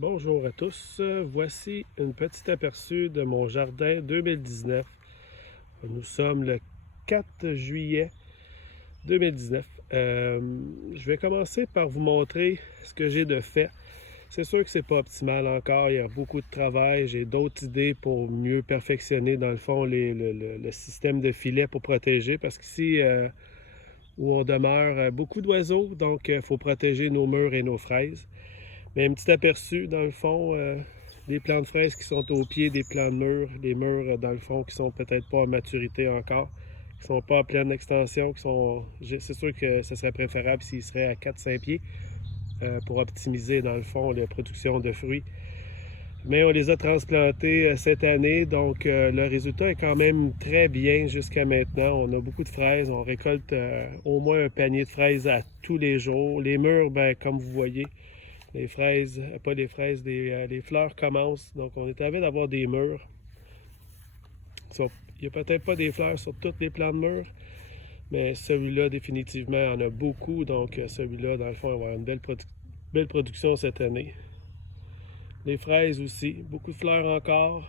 Bonjour à tous. Voici un petit aperçu de mon jardin 2019. Nous sommes le 4 juillet 2019. Je vais commencer par vous montrer ce que j'ai de fait. C'est sûr que c'est pas optimal encore, il y a beaucoup de travail. J'ai d'autres idées pour mieux perfectionner dans le fond le système de filet pour protéger parce qu'ici où on demeure, beaucoup d'oiseaux, donc il faut protéger nos murs et nos fraises. Mais un petit aperçu, dans le fond, des plants de fraises qui sont au pied des plants de murs, des murs, dans le fond, qui sont peut-être pas à maturité encore, qui sont pas en pleine extension, qui sont. C'est sûr que ce serait préférable s'ils seraient à 4-5 pieds pour optimiser, dans le fond, la production de fruits. Mais on les a transplantés cette année, donc le résultat est quand même très bien jusqu'à maintenant. On a beaucoup de fraises, on récolte au moins un panier de fraises à tous les jours. Les murs, ben, comme vous voyez, les fraises, pas les fraises, les fleurs commencent. Donc, on est avide d'avoir des murs. Il n'y a peut-être pas des fleurs sur tous les plants de murs, mais celui-là, définitivement, en a beaucoup. Donc, celui-là, dans le fond, il va avoir une belle production cette année. Les fraises aussi, beaucoup de fleurs encore.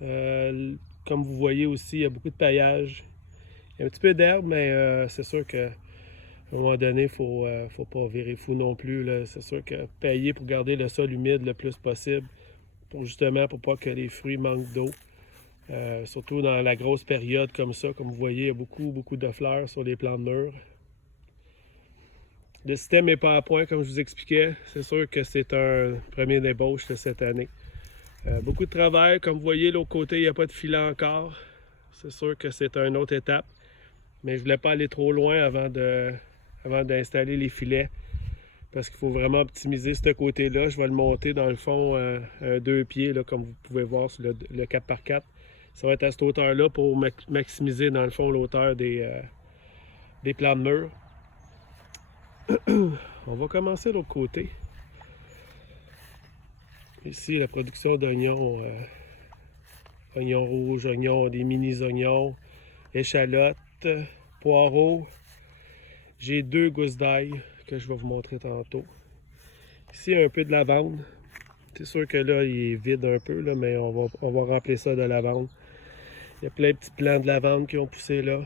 Comme vous voyez aussi, il y a beaucoup de paillage. Il y a un petit peu d'herbe, mais c'est sûr que à un moment donné, il ne faut pas virer fou non plus. C'est sûr que pailler pour garder le sol humide le plus possible, pour pas que les fruits manquent d'eau. Surtout dans la grosse période comme ça, comme vous voyez, il y a beaucoup de fleurs sur les plants de murs. Le système n'est pas à point, comme je vous expliquais. C'est sûr que c'est un premier débauche de cette année. Beaucoup de travail. Comme vous voyez, l'autre côté, il n'y a pas de filet encore. C'est sûr que c'est une autre étape. Mais je ne voulais pas aller trop loin avant d'installer les filets. Parce qu'il faut vraiment optimiser ce côté-là. Je vais le monter dans le fond à 2 pieds, là, comme vous pouvez voir sur le 4x4. Ça va être à cette hauteur-là pour maximiser dans le fond l'hauteur des plants de mur. On va commencer de l'autre côté. Ici, la production d'oignons, oignons rouges, des mini-oignons, échalotes, poireaux. J'ai 2 gousses d'ail que je vais vous montrer tantôt. Ici, un peu de lavande. C'est sûr que là, il est vide un peu, là, mais on va remplir ça de lavande. Il y a plein de petits plants de lavande qui ont poussé là.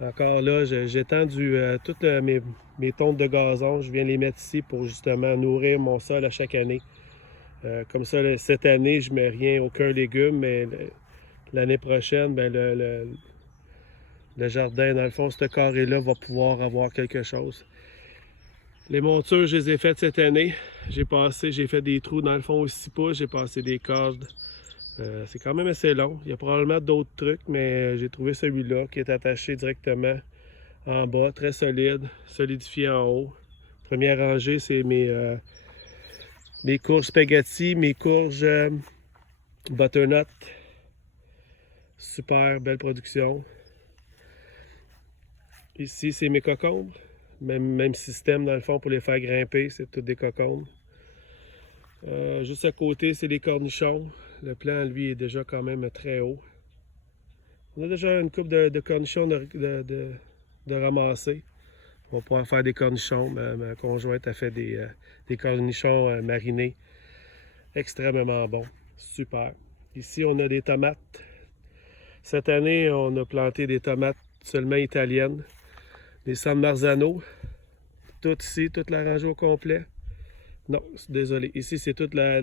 Encore là, j'ai tendu toutes mes tontes de gazon. Je viens les mettre ici pour justement nourrir mon sol à chaque année. Comme ça, cette année, je ne mets rien, aucun légume, mais l'année prochaine, ben, le jardin, dans le fond, ce carré-là va pouvoir avoir quelque chose. Les montures, je les ai faites cette année. J'ai fait des trous dans le fond au 6 pouces, j'ai passé des cordes. C'est quand même assez long. Il y a probablement d'autres trucs, mais j'ai trouvé celui-là qui est attaché directement en bas, très solide, solidifié en haut. Première rangée, c'est mes courges spaghetti, mes courges butternut. Super belle production. Ici, c'est mes cocombres. Même système dans le fond pour les faire grimper, c'est toutes des cocombres. Juste à côté, c'est les cornichons. Le plant, lui, est déjà quand même très haut. On a déjà une coupe de cornichons de ramasser. On va pouvoir faire des cornichons. Ma conjointe a fait des cornichons marinés. Extrêmement bons. Super. Ici, on a des tomates. Cette année, on a planté des tomates seulement italiennes. Des San Marzano. Tout ici, toute la rangée au complet. Non, désolé. Ici, c'est toute la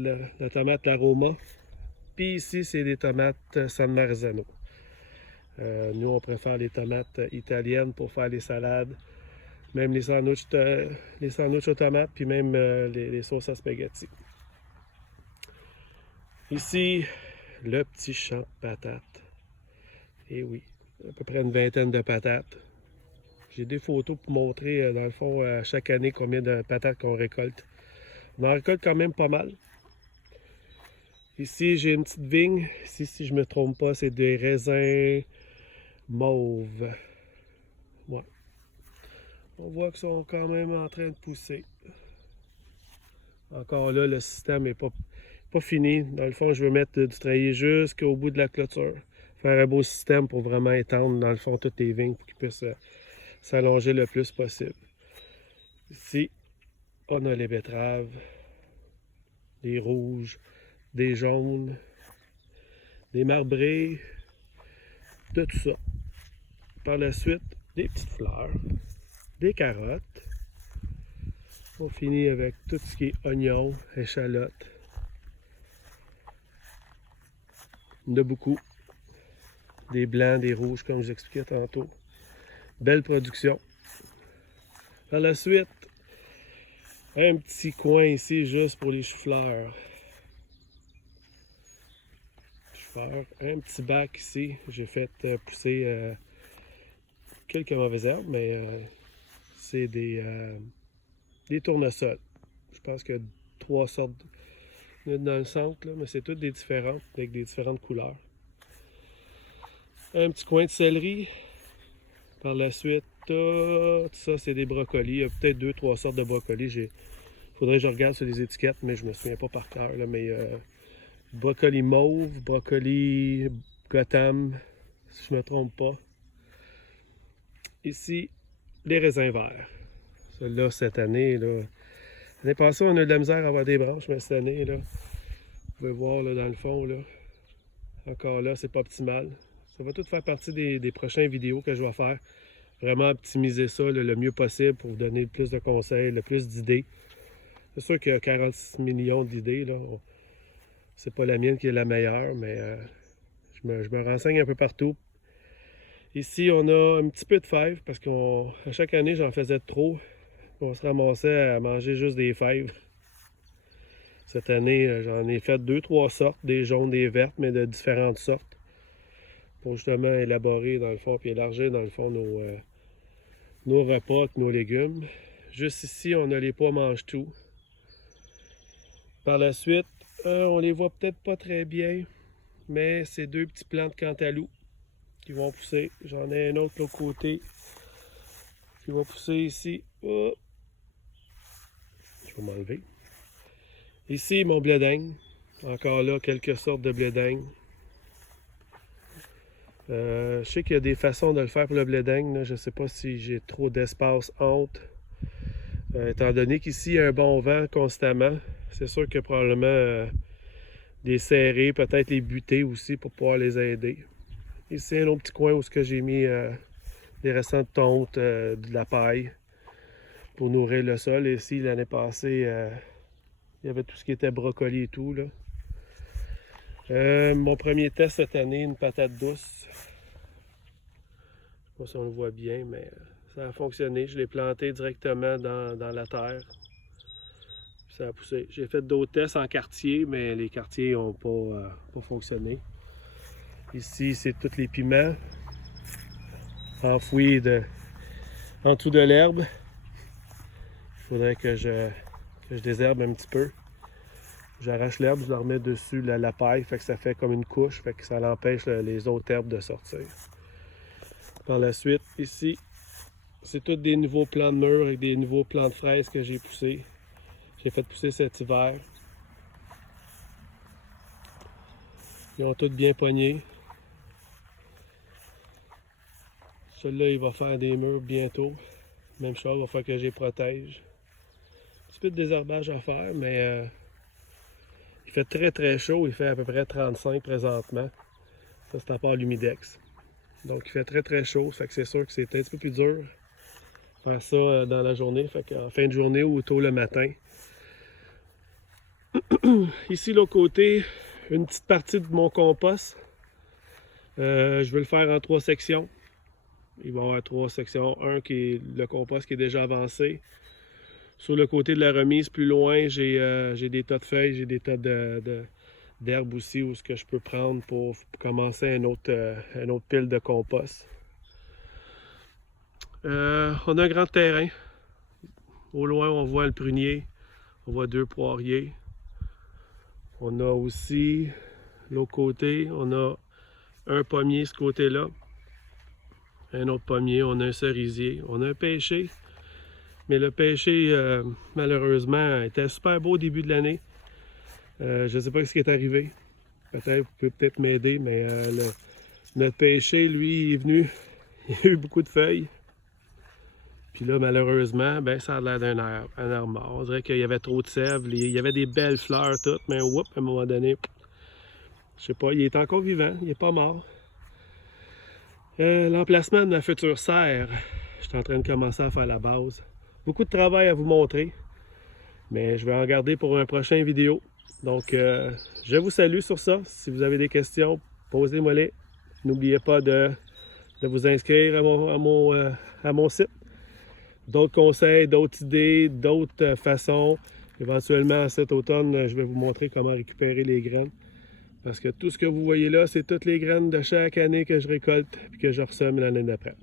tomate l'aroma. Puis ici, c'est des tomates San Marzano. Nous, on préfère les tomates italiennes pour faire les salades. Même les sandwichs aux tomates, puis même les sauces à spaghetti. Ici, le petit champ de patates. Et oui, à peu près une vingtaine de patates. J'ai des photos pour montrer, dans le fond, chaque année combien de patates qu'on récolte. On en récolte quand même pas mal. Ici, j'ai une petite vigne. Ici, si je ne me trompe pas, c'est des raisins mauves. Ouais. On voit qu'ils sont quand même en train de pousser. Encore là, le système n'est pas fini. Dans le fond, je vais mettre du treillis jusqu'au bout de la clôture. Faire un beau système pour vraiment étendre, dans le fond, toutes les vignes pour qu'ils puissent s'allonger le plus possible. Ici, on a les betteraves. des rouges, des jaunes, des marbrés, de tout ça. Par la suite, des petites fleurs, des carottes. On finit avec tout ce qui est oignons, échalotes. Il y en a beaucoup. Des blancs, des rouges, comme je vous expliquais tantôt. Belle production. Par la suite, un petit coin ici juste pour les choux-fleurs. Un petit bac ici. J'ai fait pousser quelques mauvaises herbes, mais c'est des tournesols. Je pense qu'il y a 3 sortes dans le centre, là, mais c'est toutes des différentes, avec des différentes couleurs. Un petit coin de céleri. Par la suite, tout ça, c'est des brocolis. Il y a peut-être 2-3 sortes de brocolis. Il faudrait que je regarde sur les étiquettes, mais je me souviens pas par cœur. Là, mais brocoli mauve, brocoli Gotham, si je me trompe pas. Ici, les raisins verts. Ceux-là, cette année, l'année passée, on a eu de la misère à avoir des branches, mais cette année, là, vous pouvez voir là, dans le fond, là, encore là, c'est pas optimal. Ça va tout faire partie des prochaines vidéos que je vais faire. Vraiment optimiser ça le mieux possible pour vous donner le plus de conseils, le plus d'idées. C'est sûr qu'il y a 46 millions d'idées. C'est pas la mienne qui est la meilleure, mais je me renseigne un peu partout. Ici, on a un petit peu de fèves parce qu'à chaque année, j'en faisais trop. On se ramassait à manger juste des fèves. Cette année, j'en ai fait 2-3 sortes, des jaunes, des vertes, mais de différentes sortes. Pour justement élaborer dans le fond, puis élargir dans le fond nos repas, nos légumes. Juste ici, on a les pois mange-tout. Par la suite, on les voit peut-être pas très bien, mais c'est 2 petits plants de cantaloupe qui vont pousser. J'en ai un autre de l'autre côté qui va pousser ici. Oh. Je vais m'enlever. Ici, mon blé d'Inde. Encore là, quelques sortes de blé d'Inde. Je sais qu'il y a des façons de le faire pour le blé d'Inde. Je ne sais pas si j'ai trop d'espace entre. Étant donné qu'ici, il y a un bon vent constamment, c'est sûr que probablement les serrer, peut-être les buter aussi pour pouvoir les aider. Ici, un autre petit coin où j'ai mis des restants de tonte, de la paille pour nourrir le sol. Et ici, l'année passée, il y avait tout ce qui était brocoli et tout. Là. Mon premier test cette année, une patate douce. Je ne sais pas si on le voit bien, mais ça a fonctionné. Je l'ai planté directement dans la terre. Puis ça a poussé. J'ai fait d'autres tests en quartier, mais les quartiers n'ont pas fonctionné. Ici, c'est tous les piments enfouis en dessous de l'herbe. Il faudrait que je désherbe un petit peu. J'arrache l'herbe, je la remets dessus la paille, fait que ça fait comme une couche, fait que ça empêche les autres herbes de sortir. Par la suite, ici, c'est tous des nouveaux plants de mûres avec des nouveaux plants de fraises que j'ai poussés. J'ai fait pousser cet hiver. Ils ont tous bien pogné. Celui-là, il va faire des mûres bientôt. Même chose, il va falloir que je les protège. Un petit peu de désherbage à faire, mais il fait très très chaud. Il fait à peu près 35 présentement. Ça, c'est à part l'humidex. Donc, il fait très très chaud. Fait que c'est sûr que c'est un petit peu plus dur de faire ça dans la journée. Fait qu'en fin de journée ou tôt le matin. Ici, l'autre côté, une petite partie de mon compost. Je vais le faire en 3 sections. Il va y avoir 3 sections. Un qui est le compost qui est déjà avancé. Sur le côté de la remise, plus loin, j'ai des tas de feuilles, j'ai des tas d'herbes aussi où ce que je peux prendre pour commencer un autre pile de compost. On a un grand terrain. Au loin, on voit le prunier. On voit 2 poiriers. On a aussi, l'autre côté, on a un pommier ce côté-là. Un autre pommier, on a un cerisier. On a un pêcher. Mais le pêcher, malheureusement, était super beau au début de l'année. Je ne sais pas ce qui est arrivé. Peut-être, vous pouvez peut-être m'aider, mais notre pêcher, lui, est venu. Il y a eu beaucoup de feuilles. Puis là, malheureusement, ben, ça a l'air d'un arbre mort. On dirait qu'il y avait trop de sève. Il y avait des belles fleurs toutes, mais whoop, à un moment donné, je sais pas, il est encore vivant, il est pas mort. L'emplacement de ma future serre, je suis en train de commencer à faire la base. Beaucoup de travail à vous montrer, mais je vais en garder pour un prochain vidéo. Donc, je vous salue sur ça. Si vous avez des questions, posez-moi-les. N'oubliez pas de vous inscrire à mon site. D'autres conseils, d'autres idées, d'autres façons. Éventuellement, cet automne, je vais vous montrer comment récupérer les graines. Parce que tout ce que vous voyez là, c'est toutes les graines de chaque année que je récolte et que je ressème l'année d'après.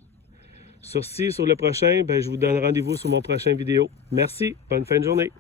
Sur le prochain, ben, je vous donne rendez-vous sur mon prochain vidéo. Merci, bonne fin de journée.